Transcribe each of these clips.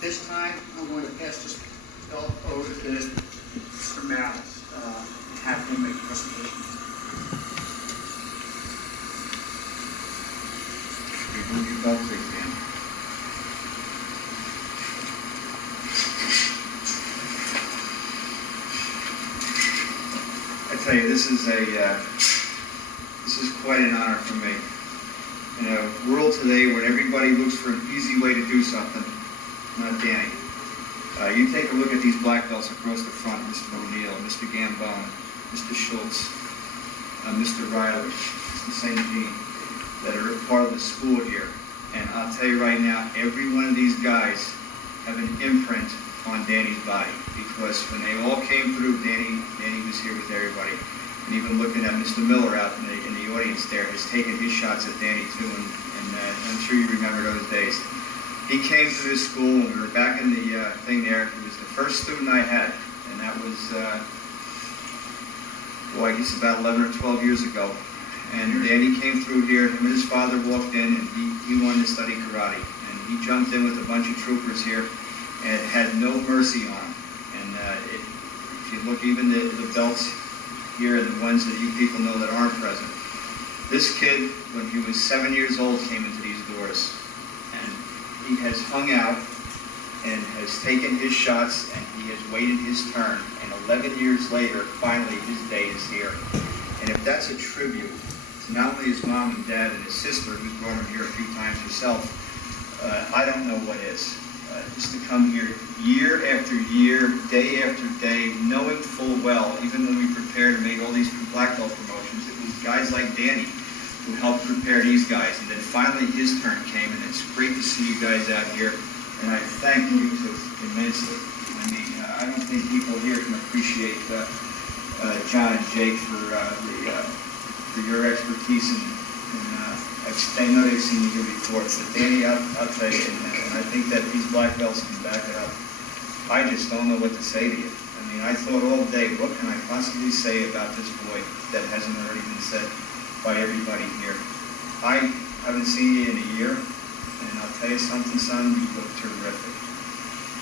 This time, I'm going to pass this belt over to Mr. Malice, and have him make a presentation. Remove your belt, please, Dan. I tell you, this is quite an honor for me. In a world today where everybody looks for an easy way to do something, not Danny. You take a look at these black belts across the front, Mr. O'Neill, Mr. Gambone, Mr. Schultz, Mr. Riley, Mr. St. Jean, that are part of the school here. And I'll tell you right now, every one of these guys have an imprint on Danny's body, because when they all came through, Danny was here with everybody. And even looking at Mr. Miller out in the audience there, has taken his shots at Danny too, and I'm sure you remember those days. He came to this school, and we were back in the thing there. He was the first student I had, and that was, I guess about 11 or 12 years ago. And Danny came through here, him and his father walked in, and he wanted to study karate. And he jumped in with a bunch of troopers here, and had no mercy on him. And if you look, even the belts here and the ones that you people know that aren't present, this kid, when he was 7 years old, came into these doors. And he has hung out and has taken his shots, and he has waited his turn. And 11 years later, finally, his day is here. And if that's a tribute to not only his mom and dad and his sister, who's brought him here a few times herself, I don't know what is. Just to come here year after year, day after day, knowing full well, even when we prepared and made all these black belt promotions, it was guys like Danny who helped prepare these guys. And then finally his turn came, and it's great to see you guys out here. And I thank you immensely. I mean, I don't think people here can appreciate John and Jake for your expertise I know they've seen you here before, but Danny, I'll tell you, and I think that these black belts can back it up. I just don't know what to say to you. I mean, I thought all day, what can I possibly say about this boy that hasn't already been said by everybody here? I haven't seen you in a year, and I'll tell you something, son, you look terrific.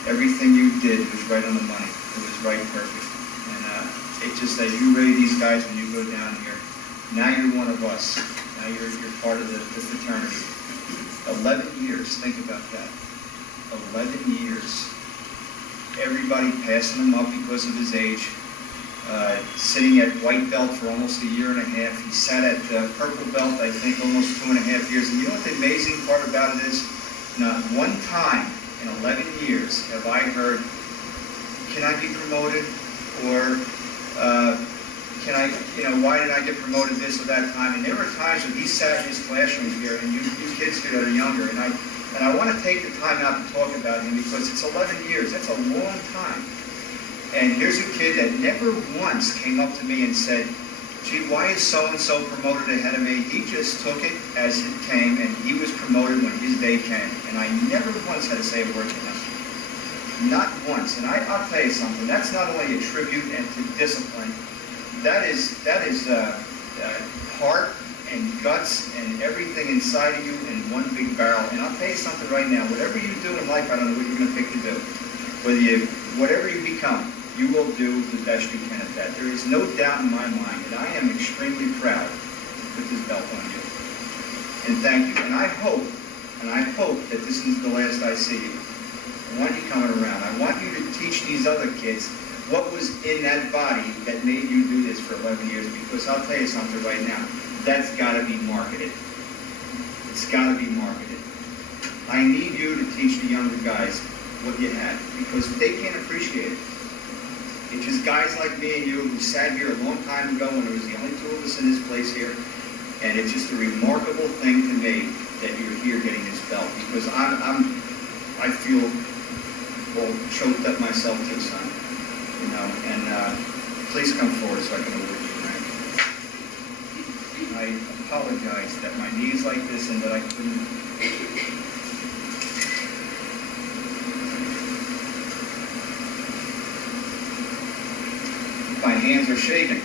Everything you did was right on the money. It was right perfect. And it's just that you raise these guys when you go down here. Now you're one of us. Now you're part of the fraternity. 11 years, think about that. 11 years. Everybody passing him up because of his age. Sitting at white belt for almost a year and a half. He sat at purple belt, I think, almost 2.5 years. And you know what the amazing part about it is? Not one time in 11 years have I heard, can I be promoted? Or, can I, why did I get promoted this or that time? And there were times when he sat in his classroom here, and you kids here that are younger, and I want to take the time out to talk about him because it's 11 years. That's a long time. And here's a kid that never once came up to me and said, gee, why is so-and-so promoted ahead of me? He just took it as it came, and he was promoted when his day came. And I never once had to say a word to him. Not once. And I'll tell you something. That's not only a tribute and to discipline. That is heart and guts and everything inside of you in one big barrel. And I'll tell you something right now. Whatever you do in life, I don't know what you're going to pick to do. Whatever you become, you will do the best you can at that. There is no doubt in my mind, and I am extremely proud to put this belt on you. And thank you. And I hope that this is the last I see you. I want you coming around. I want you to teach these other kids what was in that body that made you do this for 11 years. Because I'll tell you something right now, that's got to be marketed. It's got to be marketed. I need you to teach the younger guys what you had, because they can't appreciate it. It's just guys like me and you who sat here a long time ago when there was the only two of us in this place here, and it's just a remarkable thing to me that you're here getting this belt, because I feel all choked up myself too, son. And please come forward so I can award you tonight. I apologize that my knee's like this and that I couldn't. My hands are shaking.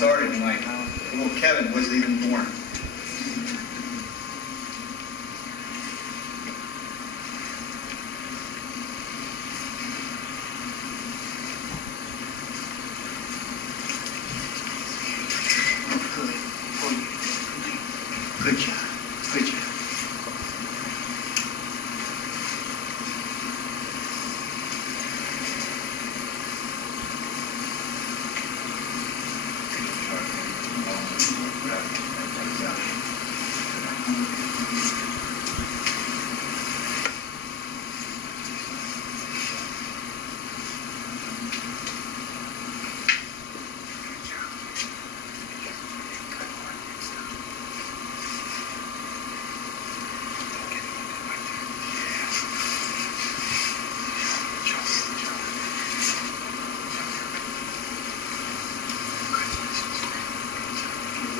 started, my little Kevin wasn't even born. Good job, good job.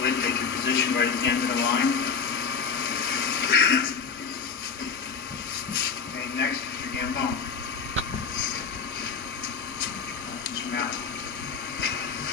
Would take your position right at the end of the line.